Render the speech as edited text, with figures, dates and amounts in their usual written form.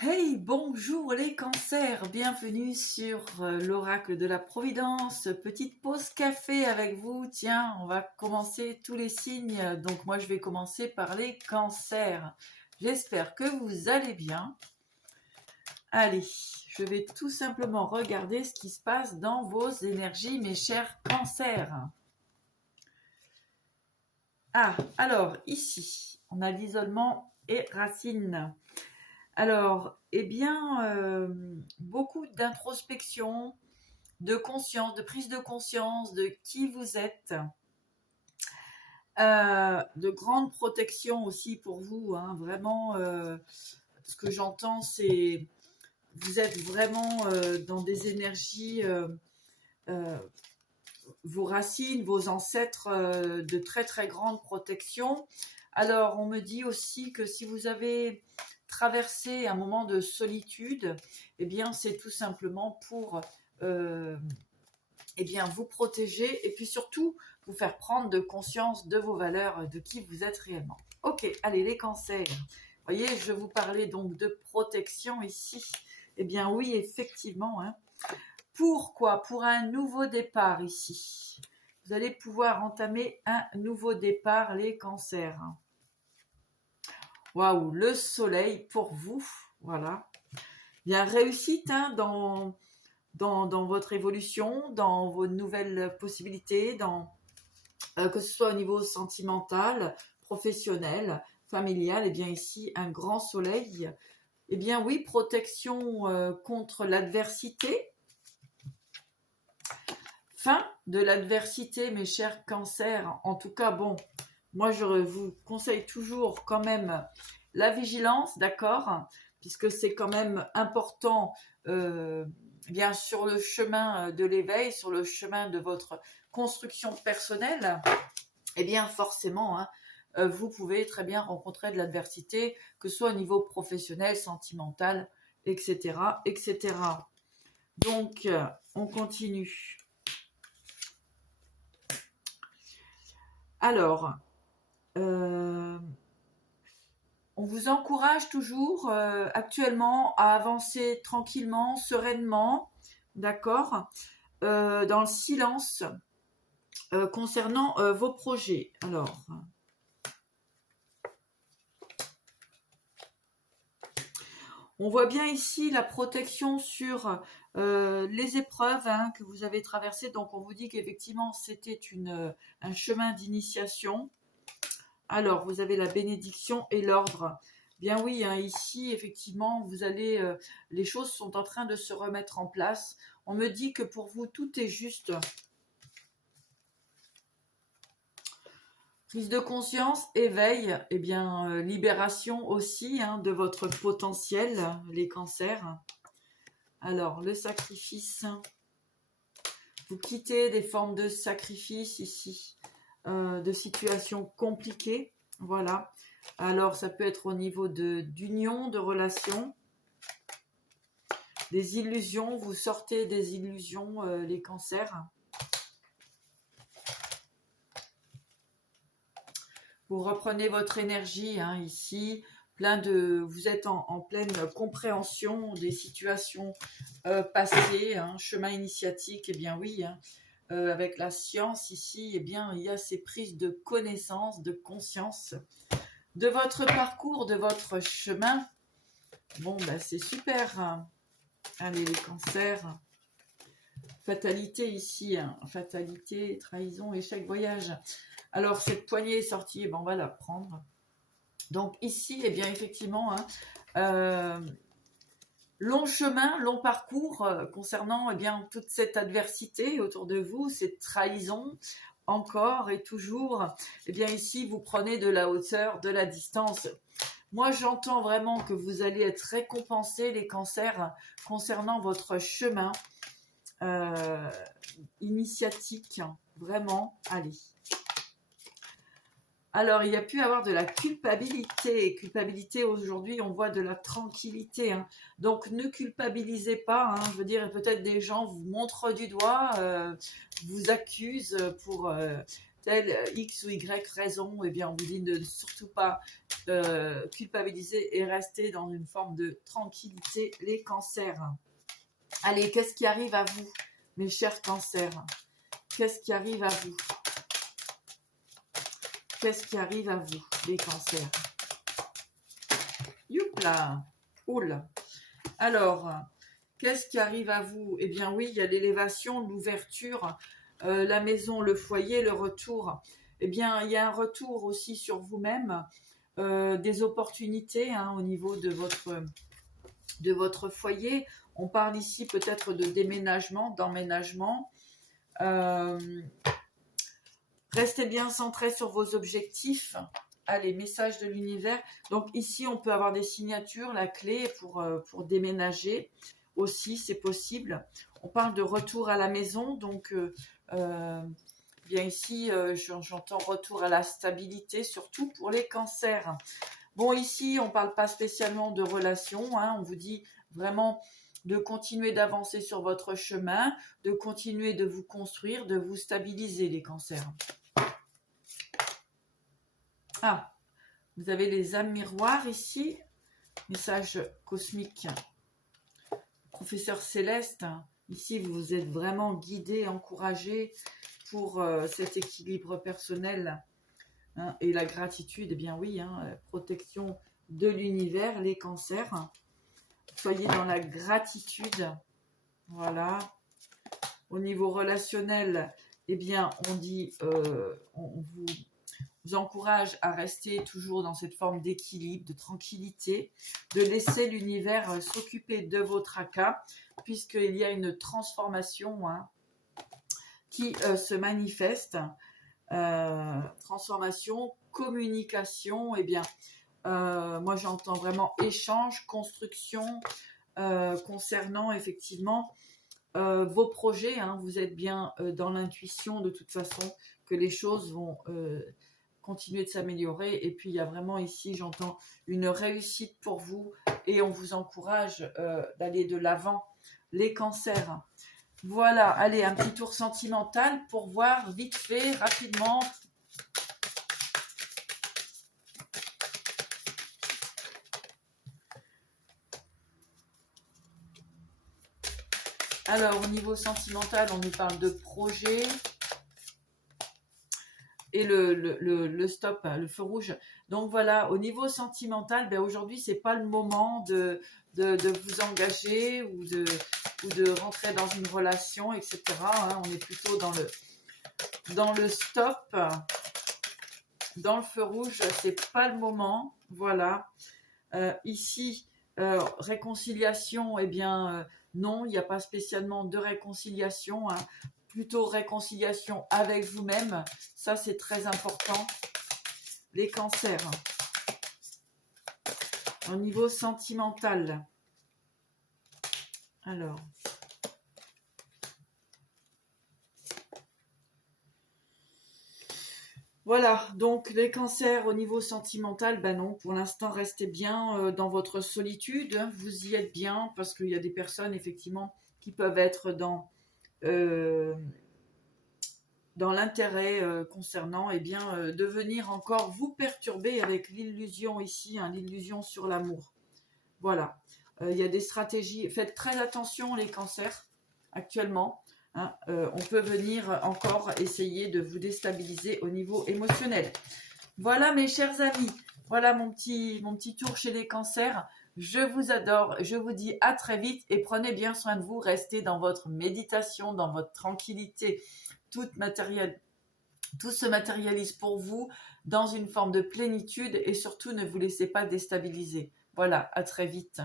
Hey, bonjour les cancers, bienvenue sur l'oracle de la Providence. Petite pause café avec vous. Tiens, on va commencer tous les signes. Donc moi je vais commencer par les cancers. J'espère que vous allez bien. Allez, je vais tout simplement regarder ce qui se passe dans vos énergies, mes chers cancers. Ah, alors ici, on a l'isolement et racine. Alors, eh bien, beaucoup d'introspection, de conscience, de prise de conscience de qui vous êtes, de grande protection aussi pour vous, hein, vraiment, ce que j'entends, c'est vous êtes vraiment dans des énergies, euh, vos racines, vos ancêtres, de très très grande protection. Alors, on me dit aussi que si vous avez traversé un moment de solitude, eh bien, c'est tout simplement pour eh bien, vous protéger et puis surtout vous faire prendre de conscience de vos valeurs, de qui vous êtes réellement. Ok, allez, les cancers. Vous voyez, je vous parlais donc de protection ici. Eh bien, oui, effectivement. Hein. Pourquoi? Pour un nouveau départ ici. Vous allez pouvoir entamer un nouveau départ, les cancers. Waouh, le soleil pour vous. Voilà. Bien, réussite hein, dans votre évolution, dans vos nouvelles possibilités, que ce soit au niveau sentimental, professionnel, familial, et bien ici, un grand soleil. Eh bien oui, protection contre l'adversité. Fin de l'adversité, mes chers cancers. En tout cas, bon, moi je vous conseille toujours quand même la vigilance, d'accord? Puisque c'est quand même important, bien sur le chemin de l'éveil, sur le chemin de votre construction personnelle, eh bien forcément, hein, vous pouvez très bien rencontrer de l'adversité, que ce soit au niveau professionnel, sentimental, etc., etc. Donc, on continue. Alors, on vous encourage toujours actuellement à avancer tranquillement, sereinement, d'accord, dans le silence concernant vos projets. Alors, on voit bien ici la protection sur les épreuves hein, que vous avez traversées. Donc, on vous dit qu'effectivement, c'était un chemin d'initiation. Alors, vous avez la bénédiction et l'ordre. Bien oui, hein, ici, effectivement, les choses sont en train de se remettre en place. On me dit que pour vous, tout est juste. Prise de conscience, éveil, eh bien, libération aussi hein, de votre potentiel, les cancers. Alors, le sacrifice. Vous quittez des formes de sacrifice ici, de situations compliquées. Voilà. Alors, ça peut être au niveau d'union, de relations, des illusions. Vous sortez des illusions, les cancers. Vous reprenez votre énergie hein, ici. Vous êtes en pleine compréhension des situations passées, hein, chemin initiatique. Eh bien oui, hein, avec la science ici, eh bien il y a ces prises de connaissance, de conscience de votre parcours, de votre chemin. Bon, ben c'est super. Hein. Allez, les cancers. Fatalité ici, hein. Fatalité, trahison, échec, voyage. Alors, cette poignée est sortie, ben, on va la prendre. Donc ici, eh bien effectivement, hein, long chemin, long parcours concernant eh bien, toute cette adversité autour de vous, cette trahison, encore et toujours. Eh bien ici, vous prenez de la hauteur, de la distance. Moi, j'entends vraiment que vous allez être récompensés, les cancers, concernant votre chemin initiatique. Vraiment, allez. Alors, il y a pu avoir de la culpabilité. Culpabilité, aujourd'hui, on voit de la tranquillité. Hein. Donc, ne culpabilisez pas. Hein. Je veux dire, peut-être des gens vous montrent du doigt, vous accusent pour telle X ou Y raison, eh bien, on vous dit de ne surtout pas culpabiliser et rester dans une forme de tranquillité, les cancers. Allez, qu'est-ce qui arrive à vous, mes chers cancers? Qu'est-ce qui arrive à vous? Qu'est-ce qui arrive à vous, les cancers? Youpla! Oula! Alors, qu'est-ce qui arrive à vous? Eh bien oui, il y a l'élévation, l'ouverture, la maison, le foyer, le retour. Eh bien, il y a un retour aussi sur vous-même, des opportunités hein, au niveau de votre foyer. On parle ici peut-être de déménagement, d'emménagement. Restez bien centré sur vos objectifs. Allez, message de l'univers. Donc ici, on peut avoir des signatures, la clé pour déménager aussi, c'est possible. On parle de retour à la maison, donc bien ici, j'entends retour à la stabilité, surtout pour les cancers. Bon, ici, on ne parle pas spécialement de relations, hein, on vous dit vraiment de continuer d'avancer sur votre chemin, de continuer de vous construire, de vous stabiliser, les cancers. Ah, vous avez les âmes miroirs ici, message cosmique. Professeur Céleste, ici vous êtes vraiment guidé, encouragé pour cet équilibre personnel hein, et la gratitude, eh bien oui, hein, protection de l'univers, les cancers. Soyez dans la gratitude, voilà. Au niveau relationnel, eh bien on dit, on vous encourage à rester toujours dans cette forme d'équilibre, de tranquillité, de laisser l'univers s'occuper de vos tracas, puisqu'il y a une transformation hein, qui se manifeste. Transformation, communication, eh bien, moi j'entends vraiment échange, construction, concernant effectivement vos projets. Hein, vous êtes bien dans l'intuition de toute façon que les choses vont continuer de s'améliorer et puis il y a vraiment ici j'entends une réussite pour vous et on vous encourage d'aller de l'avant les cancers. Voilà, allez un petit tour sentimental pour voir vite fait, rapidement. Alors au niveau sentimental on nous parle de projet. Et le stop, le feu rouge. Donc voilà, au niveau sentimental, ben aujourd'hui, c'est pas le moment de vous engager ou de rentrer dans une relation, etc. Hein, on est plutôt dans le stop, dans le feu rouge, c'est pas le moment. Voilà. Ici, réconciliation, eh bien, non, il n'y a pas spécialement de réconciliation. Hein. Plutôt réconciliation avec vous-même, ça c'est très important, les cancers. Au niveau sentimental, alors, voilà, donc les cancers au niveau sentimental, ben non, pour l'instant restez bien dans votre solitude, vous y êtes bien, parce qu'il y a des personnes effectivement qui peuvent être dans l'intérêt concernant eh bien, de venir encore vous perturber avec l'illusion ici, hein, l'illusion sur l'amour. Voilà, il y a des stratégies, faites très attention les cancers actuellement, hein, on peut venir encore essayer de vous déstabiliser au niveau émotionnel. Voilà mes chers amis, voilà mon petit tour chez les cancers. Je vous adore, je vous dis à très vite et prenez bien soin de vous, restez dans votre méditation, dans votre tranquillité. Tout se matérialise pour vous dans une forme de plénitude et surtout ne vous laissez pas déstabiliser. Voilà, à très vite.